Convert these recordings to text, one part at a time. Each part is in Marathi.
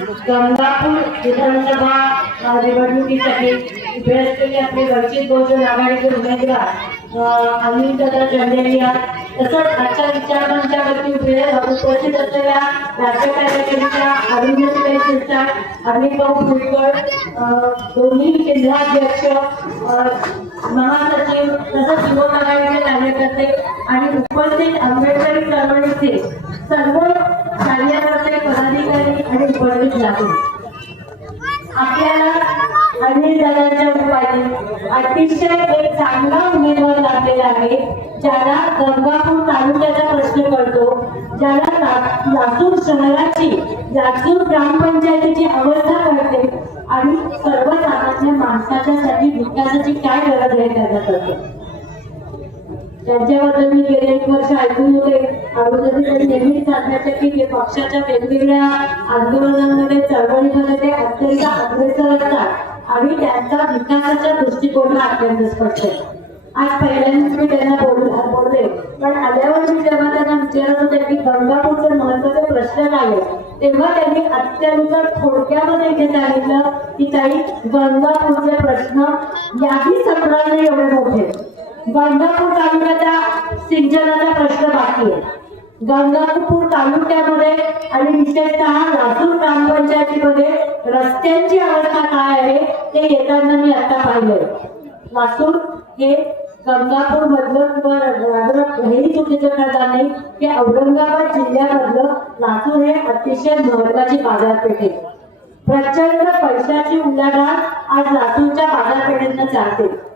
गंगापूर विधानसभा निवडणुकीसाठी उभे आपले वंचित बहुजन आघाडीचे उमेदवार अनिल दादा चंदेलिया तसंच आजच्या विचारांच्या वरती उपस्थित असलेल्या राज्य कार्यकारिणीच्या अरुंधतीताई शिरसाट अनिल भाऊ फुलकर दोन्ही जिल्हाध्यक्ष महासचिव तसंच युवक आघाडीचे कार्यकर्ते आणि उपस्थित आंबेडकरी चळवळीचे सर्व पदाधिकारी आणि आपल्याला अनेक जणांच्या रूपाने अतिशय एक चांगला उमेदवार लाभलेला आहे ज्याला गंगापूर तालुक्याचा प्रश्न कळतो. ज्याला लातूर शहराची लातूर ग्रामपंचायतीची अवस्था कळते आणि सर्वसामान्य माणसाच्यासाठी विकासाची काय गरज आहे त्याचा कळते. त्यांच्याबद्दल मी गेले एक वर्ष ऐकून होते अगोदर नेहमीच सांगायचं की ते पक्षाच्या वेगवेगळ्या आंदोलनांमध्ये चळवळीमध्ये ते अत्यंत अग्रेसर असतात. आणि त्यांचा विकासाच्या दृष्टिकोन अत्यंत स्पष्ट आहे. आज पहिल्यांदाच मी त्यांना बोलते. बोलले पण आल्यावर मी जेव्हा त्यांना विचारत होते की गंगापूरचे महत्त्वाचे प्रश्न काय आहेत तेव्हा त्यांनी अत्यंत थोडक्यामध्ये इथे सांगितलं की काही गंगापूरचे प्रश्न याही संपणार एवढे मोठे गंगापूर तालुक्याचा सिंचनाचा प्रश्न बाकी आहे. गंगापूर तालुक्यामध्ये आणि विशेषतः लातूर ग्रामपंचायतीमध्ये रस्त्यांची अवस्था काय आहे ते येताना मी आता पाहिलंय. लातूर हे गंगापूर मधलं किंवा हेही चुकीचं नाही की औरंगाबाद जिल्ह्यामधलं लातूर हे अतिशय महत्वाची बाजारपेठ आहे. प्रचंड पैशाची उलाढाल आज लातूरच्या बाजारपेठेतनं चालते.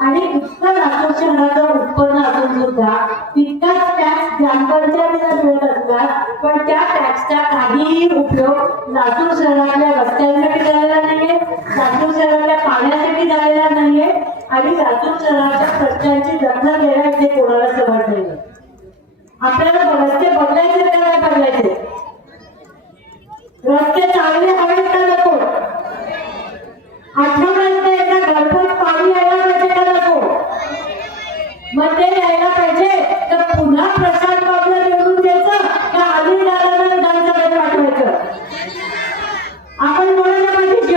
आणि इतकं लातूर शहराचं उत्पन्न असून सुद्धा तितकाच टॅक्स ग्रामपंचायतीला मिळत असतात पण त्या टॅक्सचा काहीही उपयोग लातूर शहरातल्या रस्त्यांसाठी झालेला नाहीये लातूर शहरातल्या पाण्यासाठी झालेला नाहीये आणि लातूर शहराच्या प्रश्नांची दखल घेणं इथे कोणाला समज नाही. आपल्याला रस्ते बदलायचे त्याला बदलायचे रस्ते चांगले हवे का नको आठवड्यात एकदा घरपोच पाणी यायला पाहिजे का नको मग ते यायला पाहिजे तर पुन्हा प्रसाद बाबूला निवडून द्यायचं का अनिल दादाला विधानसभेत पाठवायचं आपण कोणाला पाठीशी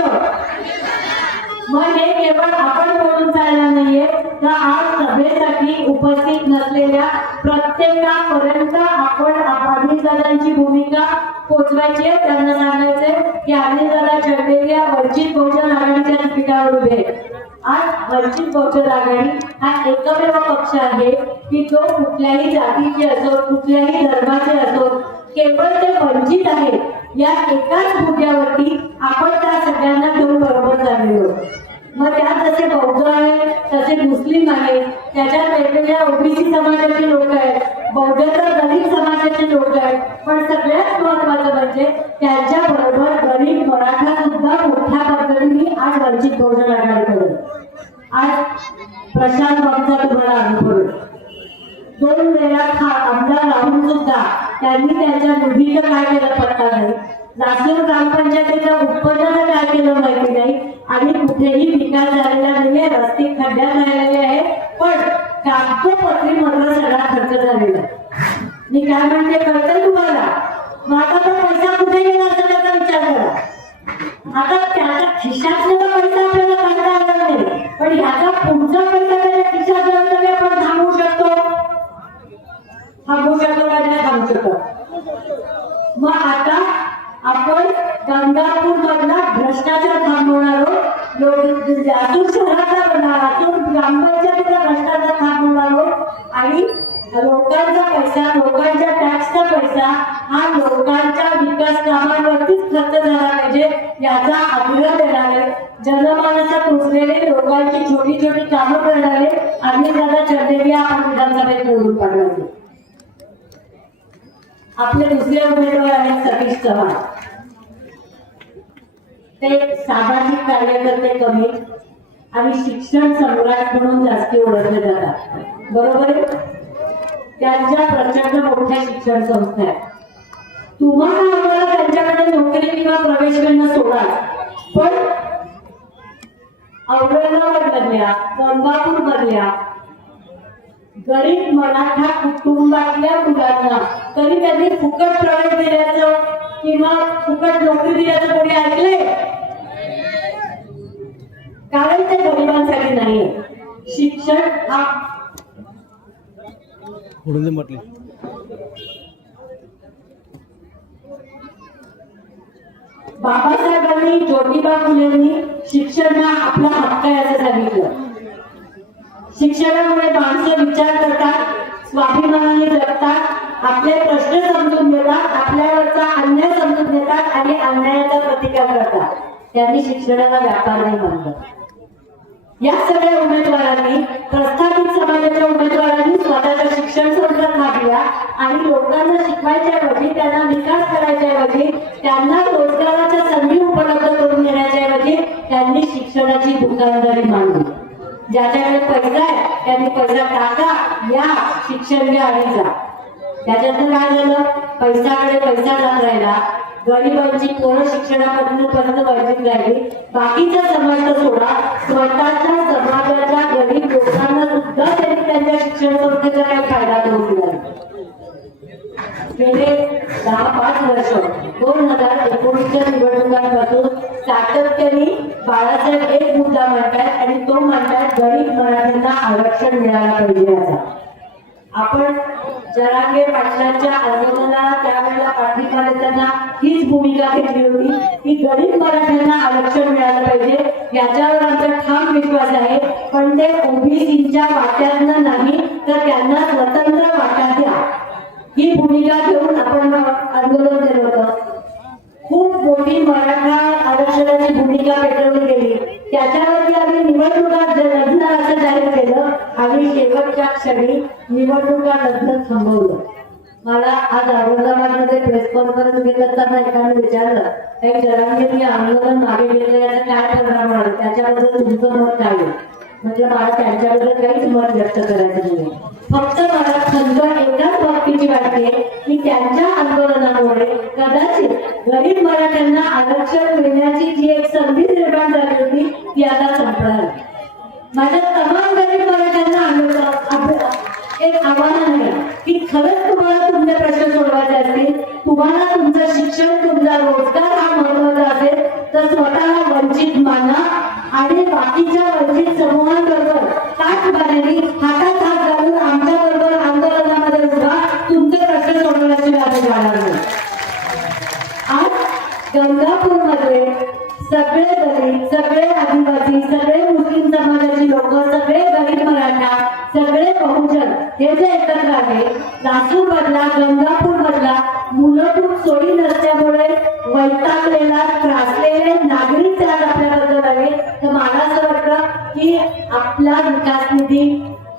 मग हे केवळ आपण बोलून चालणार नाहीये. तर आज सभेसाठी उपस्थित नसलेल्या प्रत्येकापर्यंत आपण अनिलदादांची भूमिका पोचवायची आहे. त्यांना सांगायचंय की अनिलदादा चढलेल्या वंचित बहुजन आघाडीच्या तिकिटावर उभे आज वंचित बहुजन आघाडी हा एकमेव पक्ष आहे की जो कुठल्याही जातीचे असो कुठल्याही धर्माचे असो केवळ ते वंचित आहे या एकाच मुद्द्यावरती आपण त्या सगळ्यांना घेऊन बरोबर चाललेलो मग त्यात जसे बौद्ध आहेत तसे मुस्लिम आहेत त्याच्यात वेगवेगळ्या ओबीसी समाजाचे लोक आहेत बौद्ध तर दलित समाजाचे लोक आहेत पण सगळ्यात महत्वाचं म्हणजे त्यांच्या बरोबर गरीब मराठा सुद्धा मोठ्या पद्धतीने आज वंचित बहुजन आघाडीकडे आज प्रशांत बाबूचा तुम्हाला अनुभव दोन वेळा खा आमदार राहून सुद्धा त्यांनी त्यांच्या मुलीचं काय केलं पत्ता नाही. लासूर ग्रामपंचायतीच्या उत्पन्नाचं काय केलं माहिती नाही. आणि कुठेही विकास झालेला नाहीये रस्ते खड्ड्यात राहिलेले आहे पण कागदोपत्री मात्र सगळा खर्च झालेला मी काय म्हणते कळतंय तुम्हाला? मग आता तो पैसा कुठे गेला असं त्याचा विचार करा. आता त्याच्या खिशातले तर पैसा आपले दुसरे उमेदवार आहेत सतीश चव्हाण. ते सामाजिक कार्यकर्ते कमी आणि शिक्षण सम्राट म्हणून जास्ती ओळखले जातात. बरोबर आहे? त्यांच्या प्रचंड मोठ्या शिक्षण संस्था आहेत. तुम्हाला आम्हाला त्यांच्याकडे नोकरी किंवा प्रवेश करणं सोडा पण औरंगाबाद मधल्या गंगापूर मधल्या गरीब मराठा कुटुंबातल्या मुलांना तरी त्यांनी फुकट प्रवेश दिल्याचं किंवा फुकट नोकरी दिल्याचं कोणी ऐकलंय? कारण ते गरिबांसाठी नाहीये शिक्षण हा म्हटली. बाबासाहेबांनी ज्योतिबा फुलेंनी शिक्षण हा आपला हक्क आहे असं सांगितलं. शिक्षणामुळे माणसं विचार करतात स्वाभिमानाने जगतात आपले प्रश्न समजून घेतात आपल्यावरचा अन्याय समजून घेतात आणि अन्यायाचा प्रतिकार करतात. त्यांनी शिक्षणाला व्यापार नाही मानलं. या सगळ्या उमेदवारांनी प्रस्थापित समाजाच्या उमेदवारांनी स्वतःचा शिक्षण संस्था थांबल्या आणि लोकांना शिकवायच्या ऐवजी त्यांना विकास करायच्याऐवजी त्यांना रोजगाराच्या संधी उपलब्ध करून देण्याच्याऐवजी त्यांनी शिक्षणाची दुकानदारी मांडली. ज्याच्याकडे पैसा आहे त्यांनी पैसा टाका या शिक्षण घ्या आणि जा. त्याच्यातून काय झालं? पैसाकडे पैसा जात राहिला. गरिबांची पोरं शिक्षणापर्यंत पर्यंत वंचित राहिली. बाकीचा समाज तर सोडा. स्वतःच्या समाजाच्या गरीब लोकांना सुद्धा त्यांनी त्यांच्या शिक्षण संस्थेचा काही फायदा करून दिला गेले म्हणजे दहा पाच वर्ष दोन हजार एकोणीसच्या निवडणुकांपासून सातत्याने बाळासाहेब एक मुद्दा मांडतात आणि तो मांडतायत गरीब मराठ्यांना आरक्षण मिळायला पाहिजे याचा आपण जरांगे पाटलांच्या आंदोलनाला त्यावेळेला पाठिंबा देताना हीच भूमिका घेतली होती की गरीब मराठ्यांना आरक्षण मिळालं पाहिजे. याच्यावर आमचा ठाम विश्वास आहे. पण ते ओबीसीच्या वाट्यातनं नाही तर त्यांना स्वतंत्र वाटा द्या ही भूमिका घेऊन आपण आंदोलन केलं होतं खूप मोठी मराठा आरक्षणाची भूमिका पेटवली गेली त्याच्यावरती आम्ही निवडणुका लढणार असं जाहीर केलं आणि शेवटच्या क्षणी निवडणुका लढणं थांबवलं मला आज औरंगाबादमध्ये प्रेस कॉन्फरन्स घेत असताना एकाने विचारलं. काही मी आंदोलन मागे घेतलं याचा काय परिणाम होणार? त्याच्याबद्दल तुमचं मत काय आहे? म्हटलं मला त्यांच्याबद्दल काहीच मत व्यक्त करायचं नाही फक्त मला खंत एकाच बाबतीची वाटते की त्यांच्या आंदोलनामुळे कदाचित गरीब मराठ्यांना आरक्षण मिळण्याची जी एक संधी निर्माण झाली होती ती आता संपणार. माझ्या तमाम गरीब मराठ्यांना आंदोलन एक आव्हान आहे की खरंच तुम्हाला तुमचे प्रश्न सोडवायचे असतील तुम्हाला तुमचं शिक्षण तुमचा रोजगार हा महत्त्वाचा असेल तर स्वतःला वंचित माना. आणि बाकी सगळे बहुजन हे जे एकत्र आहे लासूर मधला गंगापूर मधला मूलभूत सोयी नसल्यामुळे वैतागलेला त्रासलेले नागरिक आज आपल्याबद्दल आहे तर मला असं वाटतं की आपला विकास निधी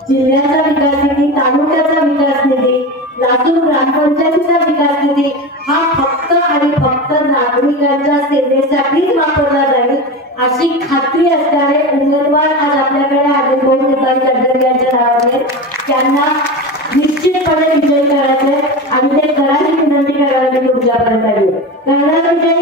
जिल्ह्याचा विकास निधी तालुक्याचा विकास निधी लातूर ग्रामपंचायतीचा विकास निधी हा फक्त आणि फक्त नागरिकांच्या सेवेसाठीच वापरला जाईल अशी खात्री असणारे उमेदवार आज आपल्याकडे आले दोन नेताजी गडकरी यांच्या नावाने त्यांना निश्चितपणे विजयी करायचे आणि ते करायची विनंती करायला मी तुमच्यापर्यंत आली